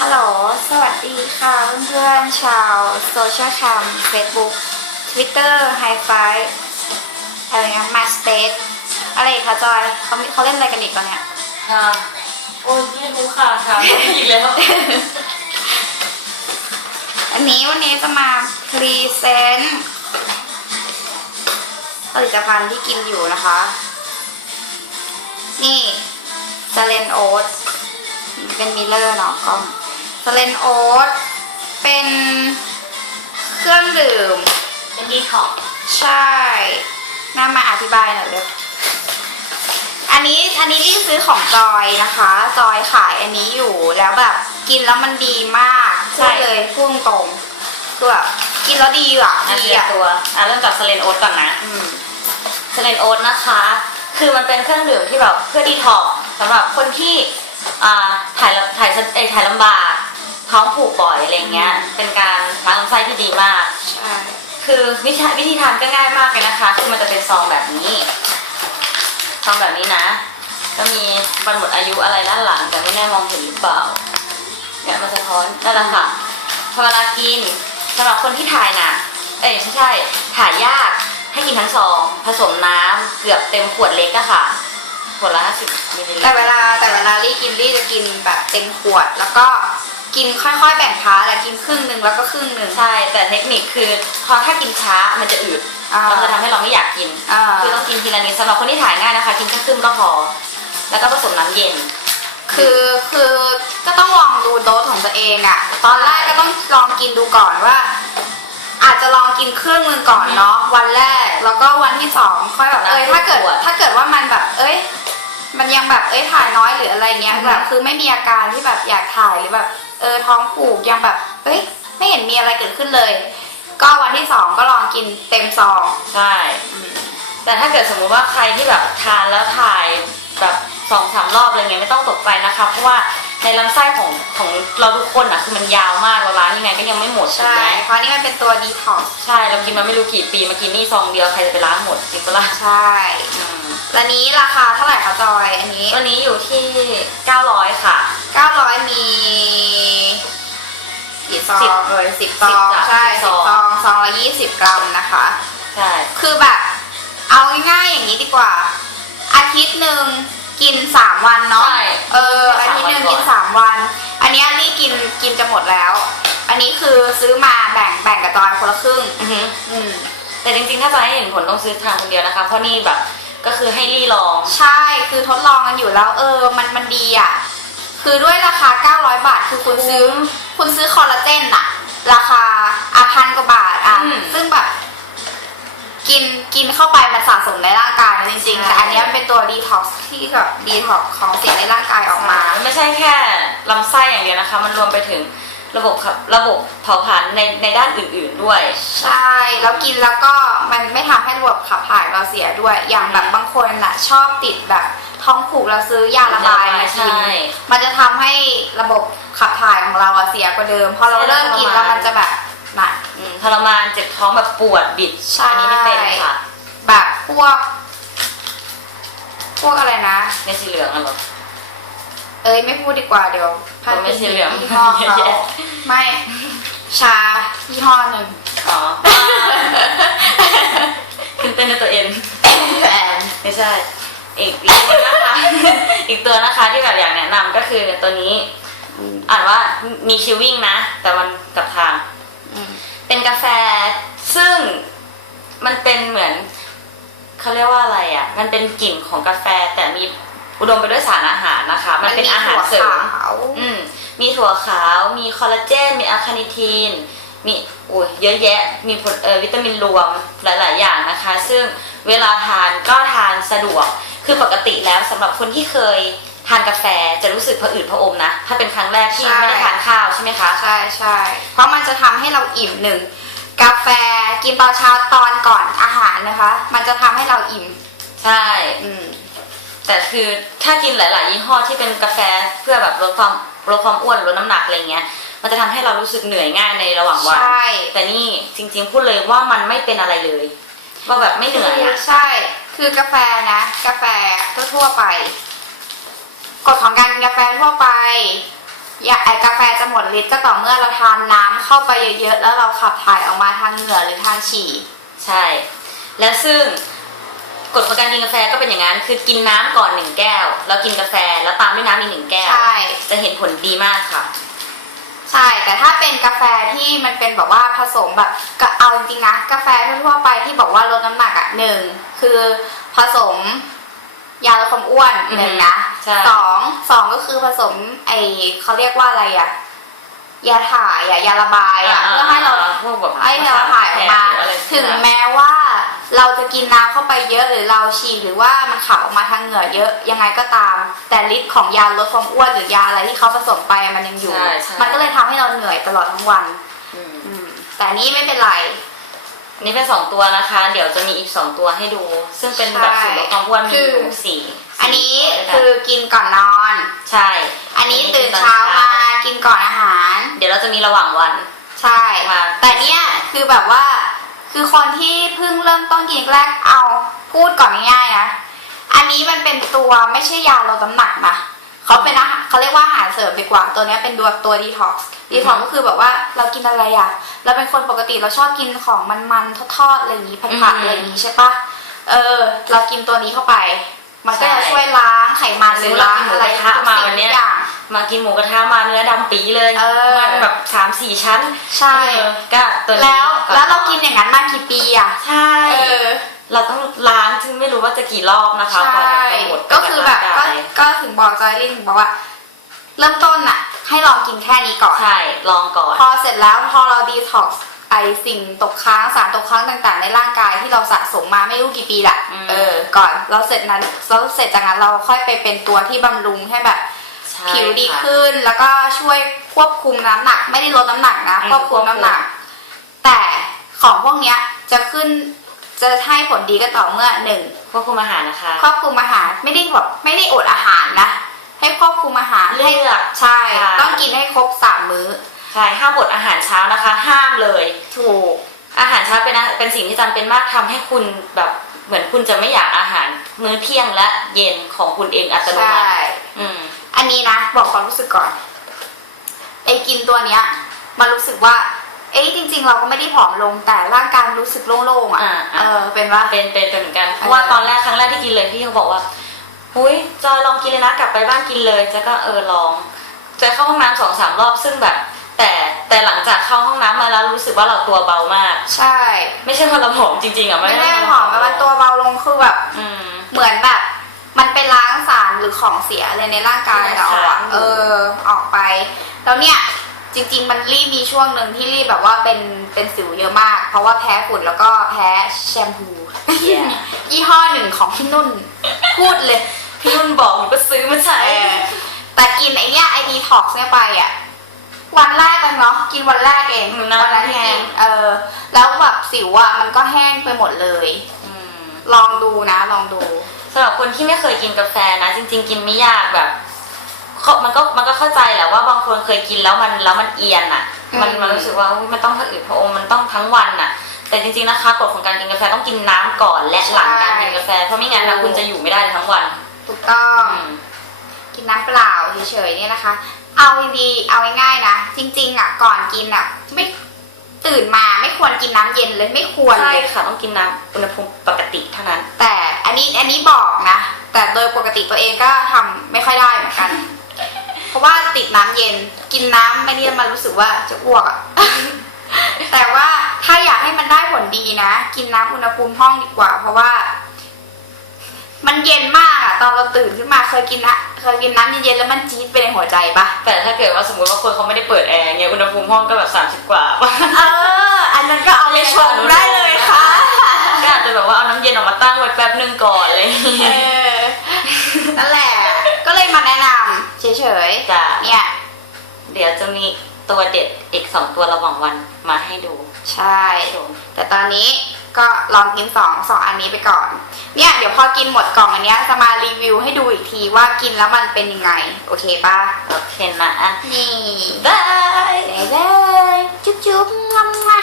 ฮัลโหล สวัสดีค่ะเพื่อนๆชาวโซเชียลแคม Facebook Twitter High Five อะไรนะ MySpace อะไรอีกคะจอยเขามีเขาเล่นอะไรกันอีกตอนเนี้ยค่ะโอ้ยไม่รู้ค่ะค่ะอีกแล้ว อันนี้วันนี้จะมาพรีเซนต์ผลิตภัณฑ์ที่กินอยู่นะคะ นี่ซาเลนโอ๊ตเป็นมิลเลอร์เนาะกล้อง ซาเลนโอ๊ตเป็นเครื่องดื่ม เป็นดีท็อกซ์ใช่น่ามาอธิบายหน่อยเลยอันนี้อันนี้รีบซื้อของจอยนะคะ จอยขายอันนี้อยู่แล้วแบบกินแล้วมันดีมากพูดเลยพูดตรงๆคือแบบกินแล้วดีอะอันดีเดียวอะตัวอะเริ่มจากสเลนโอ๊ตก่อนนะอืมสเลนโอ๊ตนะคะ คือมันเป็นเครื่องดื่มที่แบบเพื่อดีท็อกซ์สำหรับคนที่อ่าถ่ายลถ่ายเอยถ่ายลำบาก ท้องผูกบ่อยอะไรเงี้ย เป็นการล้างลำไส้ที่ดีมาก ใช่ คือวิธีวิธีทานก็ง่ายมากเลยนะคะ คือมันจะเป็นซองแบบนี้ ซองแบบนี้นะ ก็มีวันหมดอายุอะไรด้านหลัง แต่ไม่แน่มองเห็นหรือเปล่า เนี่ยมันสะท้อนนั่นแหละค่ะพอเวลากินสำหรับคนที่ถ่ายน่ะเอ้ยไม่ใช่ ถ่ายยากให้กินทั้งซอง ผสมน้ำเกือบเต็มขวดเล็กอะค่ะ ขวดละ50มิลลิลิตแต่ร เวลาแต่เวลาลี่กินลี่จะกินแบบเต็มขวด แล้วก็ กินค่อยๆแบ่งพาร์ทแต่กินครึ่งหนึ่งแล้วก็ครึ่งหนึ่ง ใช่ แต่เทคนิคคือพอถ้ากินช้ามันจะอืดอ่ามันจะทำให้เราไม่อยากกิน อ่าคือต้องกินทีละนิดสำหรับคนที่ถ่ายง่ายนะคะ กินแค่ครึ่งก็พอ แล้วก็ผสมน้ำเย็น คือคือก็ต้องลองดูโดสของตัวเองอะตอนแรกก็ต้องลองกินดูก่อนว่า อาจจะลองกินครึ่งหนึงก่อนเนาะวันแรกแล้วก็วันที่สองค่อยแบบเอ้ยถ้าเกิดขวดถ้าเกิดว่ามันแบบ เอ้ย มันยังแบบเอ้ยถ่ายน้อยหรืออะไรเงี้ยอือฮึ แบบคือไม่มีอาการที่แบบอยากถ่ายหรือแบบ เออท้องผูกยังแบบเอ้ยไม่เห็นมีอะไรเกิดขึ้นเลย ก็วันที่สองก็ลองกินเต็มซองใช่ แต่ถ้าเกิดสมมุติว่าใครที่แบบทานแล้วถ่ายแบบสองสามรอบอะไรเงี้ยไม่ต้องตกใจนะคะ เพราะว่าในลำไส้ของของเราทุกคนอะคือมันยาวมากเราล้างยังไงก็ยังไม่หมดใช่ไหมเพราะนี่มันเป็นตัวดีท็อกซ์ใช่เรากินมาไม่รู้กี่ปีมากินนี่ซองเดียวใครจะไปล้างหมดจริงปะล่ะใช่อืมแล้วนี้ราคาเท่าไหร่คะจอยอันนี้ วันนี้อยู่ที่ 900 ค่ะ 900มีกี่ซอสิงบเลยสิบซสิอบงจ้ะใช่สิสิบบซซอองงซองละยี่สิบกรัมนะคะ ใช่ คือแบบเอาง่ายๆอย่างนี้ดีกว่า อาทิตย์หนึ่งกินสามวันเนาะใช่เอออาทิตย์หนึ่งกินสามวัน อันนี้นี่กินกินจะหมดแล้ว อันนี้คือซื้อมาแบ่งแบ่งกับจอยคนละครึ่ง อือฮึอืม แต่จริงๆ ถ้าจะให้เห็นผลต้องซื้อทางคนเดียวนะคะ เพราะนี่แบบก็คือให้รีลอง ใช่คือทดลองกันอยู่แล้ว เออ มันมันดีอะ คือด้วยราคา 900 บาท คือคุณซื้อ คุณซื้อคอลลาเจนอะราคาอาพันกว่าบาทอะอืม ซึ่งแบบ กินกินเข้าไปมันสะสมในร่างกายจริงๆใช่แต่อันเนี้ยมันเป็นตัวดีท็อกซ์ที่แบบดีท็อกซ์ของเสียในร่างกายออกมา ไม่ใช่แค่ลำไส้อย่างเดียวนะคะ มันรวมไปถึง ระบบขับระบบเผาผลาญในในด้านอื่นๆด้วย ใช่แล้วกินแล้วก็มันไม่ทำให้ระบบขับถ่ายเราเสียด้วย อย่างแบบบางคนน่ะชอบติดแบบท้องผูกแล้วซื้อยาระบายมากิน ใช่มันจะทำให้ระบบขับถ่ายของเราอะเสียกว่าเดิม พอเราเริ่มกินแล้วมันจะแบบหนัก อืมทรมานเจ็บท้องแบบปวดบิดใช่ อันี้ไม่เป็นค่ะแบบพวก พวกอะไรนะเม็ดสีเหลืองอะเหรอ เอ้ยไม่พูดดีกว่าเดี๋ยวพลาดผมไม่พิงสีเหลืองยี่ห้อเขาแย่ไม่ชายี่ห้อหนึ่งอ๋อขึ้นเต้นในตัวเองแอนไม่ใช่อีกอีกตัวนะคะอีกตัวนะคะที่แบบอยากแนะนำก็คือตัวนี้ อ่านว่ามีชิววิ่งนะ แต่มันกลับทางอืมเป็นกาแฟซึ่งมันเป็นเหมือนเขาเรียกว่าอะไรอะ มันเป็นกลิ่นของกาแฟแต่มี อุดมไปด้วยสารอาหารนะคะ มันเป็นอาหารเสริถั่วมขาวอืมมีถั่วขาว มีคอลลาเจน มีอะคาเนิทีน มีอุ้ยเยอะแยะ มีผลเอ่อวิตามินรวมหลาย ๆ อย่างนะคะ ซึ่งเวลาทานก็ทานสะดวก คือปกติแล้วสำหรับคนที่เคยทานกาแฟจะรู้สึกผะอืดผะอมนะ ถ้าเป็นครั้งแรกที่ไม่ได้ทานข้าวใช่ไหมคะ ใช่ใช่เพราะมันจะทำให้เราอิ่มหนึ่งกาแฟกินตอนเช้าตอนก่อนอาหารนะคะ มันจะทำให้เราอิ่ม ใช่ อืม แต่คือถ้ากินหลาย ๆ ยี่ห้อที่เป็นกาแฟเพื่อแบบลดความลดความอ้วนลดน้ำหนักอะไรเงี้ย มันจะทำให้เรารู้สึกเหนื่อยง่ายในระหว่างวันใช่ แต่นี่จริง ๆ พูดเลยว่ามันไม่เป็นอะไรเลย ว่าแบบไม่เหนื่อยอะใช่ คือกาแฟนะ กาแฟทั่วๆไป กฎของการกินกาแฟทั่วไป อย่าไอกาแฟจะหมดฤทธิ์ก็ต่อเมื่อเราทานน้ำเข้าไปเยอะๆ แล้วเราขับถ่ายออกมาทางเหงื่อหรือทางฉี่ ใช่ แล้วซึ่ง กฎของการกินกาแฟก็เป็นอย่างนั้น คือกินน้ำก่อนหนึ่งแก้ว แล้วกินกาแฟแล้วตามด้วยน้ำอีกหนึ่งแก้ว ใช่ จะเห็นผลดีมากค่ะ ใช่ แต่ถ้าเป็นกาแฟที่มันเป็นแบบว่าผสมแบบก็เอาจริงๆนะ กาแฟทั่วๆไปที่บอกว่าลดน้ำหนักอะหนึ่งคือผสมยาลดความอ้วนอืมหนึ่งนะใช่ สองสองก็คือผสมไอเขาเรียกว่าอะไรอะ ยาถ่ายอะยาระบายอะเพื่อให้เราพวกแบบให้เราถ่ายออกมาแผลหรืออะไรถึงแม้ว่าเราจะกินน้ำเข้าไปเยอะหรือเราฉี่หรือว่ามันขับออกมาทางเหงื่อเยอะยังไงก็ตาม แต่ฤทธิ์ของยาลดความอ้วนหรือยาอะไรที่เขาผสมไปมันยังอยู่ ใช่ใช่ มันก็เลยทำให้เราเหนื่อยตลอดทั้งวัน อืมอืม แต่อันนี่ไม่เป็นไรอันนี้เป็นสองตัวนะคะ เดี๋ยวจะมีอีกสองตัวให้ดู ซึ่งเป็นแบบใช่ สูตรลดความอ้วนมีคืออยู่สี่ อันนี้สี่ตัวด้วยกันคือกินก่อนนอน ใช่ อันนี้อันนี้ตื่นคือตอนเช้าเช้ามากินก่อนอาหาร เดี๋ยวเราจะมีระหว่างวัน ใช่มาแต่เนี้ยคือแบบว่า คือคนที่เพิ่งเริ่มต้นกินแรกเอาพูดก่อนง่ายๆนะ อันนี้มันเป็นตัวไม่ใช่ยาลดน้ำหนักนะเขาเป็นอาหารเขาเรียกว่าอาหารเสริมดีกว่า ตัวเนี้ยเป็นตัวตัวดีท็อกซ์ดีท็อกซ์ก็คือแบบว่าเรากินอะไรอะ เราเป็นคนปกติเราชอบกินของมันๆทอดๆอะไรอย่างนี้ผัดอืๆมอะไรอย่างนี้ใช่ปะเออ เรากินตัวนี้เข้าไป มันก็ใช่จะช่วยล้างไขมันหรือล้างอะไรสมมุติเรากินหมูกระทะมาวันเนี้ยทุกสิ่งทุกอย่างมากินหมูกระทะมาเนื้อดำปีเลยเออมันแบบสามสี่ชั้น ใช่เออก็ตัวนี้แล้วก่อนแล้วเรากินอย่างนั้นมากี่ปีอะใช่เออเราต้องล้างซึ่งไม่รู้ว่าจะกี่รอบนะคะใช่กว่าจะหมดก็คือแบบจากก็ร่างกายก็ถึงบอกจอยลี่ถึงบอกว่า เริ่มต้นอะ ให้ลองกินแค่นี้ก่อนใช่ลองก่อน พอเสร็จแล้วพอเราดีท็อกซ์ ไอสิ่งตกค้างสารตกค้างต่างๆ ในร่างกายที่เราสะสมมาไม่รู้กี่ปีละอืมเออ ก่อนแล้วเสร็จนั้นแล้วเสร็จจากนั้นเราค่อยไปเป็นตัวที่บำรุงให้แบบใช่ผิวดีค่ะขึ้นแล้วก็ช่วยควบคุมน้ำหนัก ไม่ได้ลดน้ำหนักนะอืมควบคุมน้ำหนัก แต่ของพวกเนี้ยจะขึ้นจะให้ผลดีก็ต่อเมื่อหนึ่งควบคุมอาหารนะคะควบคุมอาหารไม่ได้แบบไม่ได้อดอาหารนะให้ควบคุมอาหารเลืให้อกใช่ค่ะต้องกินให้ครบสามมื้อ ใช่ห้ามอดอาหารเช้านะคะ ห้ามเลย ถูก อาหารเช้าเป็นอาเป็นสิ่งที่จำเป็นมากทำให้คุณแบบเหมือนคุณจะไม่อยากอาหารมื้อเที่ยงและเย็นของคุณเองอัตโนใช่ มัติอืม อันนี้นะ บอกความรู้สึกก่อนไอ้กินตัวเนี้ย มันรู้สึกว่า เอ้ยจริง ๆ เราก็ไม่ได้ผอมลงแต่ร่างกายรู้สึกโล่งๆอะอ่าเออเป็นว่า เป็นเป็นเป็นเหมือนกันเพเออราะว่าตอนแรกครั้งแรกที่กินเลยพี่เขาบอกว่าหุยจอยลองกินเลยนะกลับไปบ้านกินเลยจะก็เออลองจะเข้าห้องน้ำสองสามรอบซึ่งแบบ แต่แต่หลังจากเข้าห้องน้ำมาแล้วรู้สึกว่าเราตัวเบามาก ใช่ ไม่ใช่ว่าเราผอมจริงๆอะไม่ได้เราผอมแต่มันตัวเบาลงคือแบบ อืม เหมือนแบบ มันไปล้างสารหรือของเสียอะไรในร่างกายเราอะใช่เออ ออกไป แล้วเนี่ย จริง ๆ มันรีบมีช่วงหนึ่งที่รีบแบบว่าเป็นเป็นสิวเยอะมาก เพราะว่าแพ้ฝุ่นแล้วก็แพ้แชมพู Yeah ยี่ห้อหนึ่งของพี่นุ่น พูดเลย พี่นุ่นบอกหนูก็ซื้อมาใช้เออแต่กินไอเนี้ยไอดีท็อกซ์เนี่ยไปอะ วันแรกเองเนาะกินวันแรกเองอืมน้ำวันั้นที่แห้กิงนเออ แล้วแบบสิวอะมันก็แห้งไปหมดเลย อืมลองดูนะลองดู สำหรับคนที่ไม่เคยกินกาแฟนะ จริง ๆ กินไม่ยากแบบเขามันก็มันก็เข้าใจแหละว่าบางคนเคยกินแล้วมันแล้วมันเอียนอะ มันอืม มันรู้สึกว่าอุ๊ยมันต้องผะอืดผะอมมันต้องทั้งวันอะ แต่จริงๆนะคะกฎของการกินกาแฟต้องกินน้ำก่อนและหลังการกินกาแฟเพราะไม่งั้นนะคุณจะอยู่ไม่ได้ทั้งวันถูกต้อง อืม กินน้ำเปล่าเฉยๆเนี่ยนะคะ เอาดีๆเอาง่ายๆนะ จริงๆอะก่อนกินอะไม่ตื่นมาไม่ควรกินน้ำเย็นเลยไม่ควรใช่เลยค่ะต้องกินน้ำอุณหภูมิปกติเท่านั้น แต่อันนี้อันนี้บอกนะ แต่โดยปกติตัวเองก็ทำไม่ค่อยได้เหมือนกัน เพราะว่าติดน้ำเย็นกินน้ำไม่ได้มันรู้สึกว่าจะอ้วกอะแต่ว่าถ้าอยากให้มันได้ผลดีนะ กินน้ำอุณหภูมิห้องดีกว่า เพราะว่า มันเย็นมากอะตอนเราตื่นขึ้นมาเคยกินนะเคยกินน้ำเย็นๆแล้วมันจี๊ดไปในหัวใจปะแต่ถ้าเกิดว่าสมมติว่าคนเขาไม่ได้เปิดแอร์เนี่ยอุณหภูมิห้องก็แบบ30 กว่าเออ อันนั้นก็เอาไปชมได้เลยค่ะก็อาจจะแบบว่าเอาน้ำเย็นออกมาตั้งไว้แป๊บนึงก่อนเลยเออนั่นแหละ ก็เลยมาแนะนำเฉยจ้ะๆเนี่ยเดี๋ยวจะมีตัวเด็ดอีกสองตัวระหว่างวันมาให้ดู ใช่ให้ดูแต่ตอนนี้ ก็ลองกินสองสองอันนี้ไปก่อน เนี่ยเดี๋ยวพอกินหมดกล่องอันเนี้ยจะมารีวิวให้ดูอีกทีว่ากินแล้วมันเป็นยังไง โอเคปะโอเคนะนี่บายได้เลยจุ๊บจุ๊บงำงะ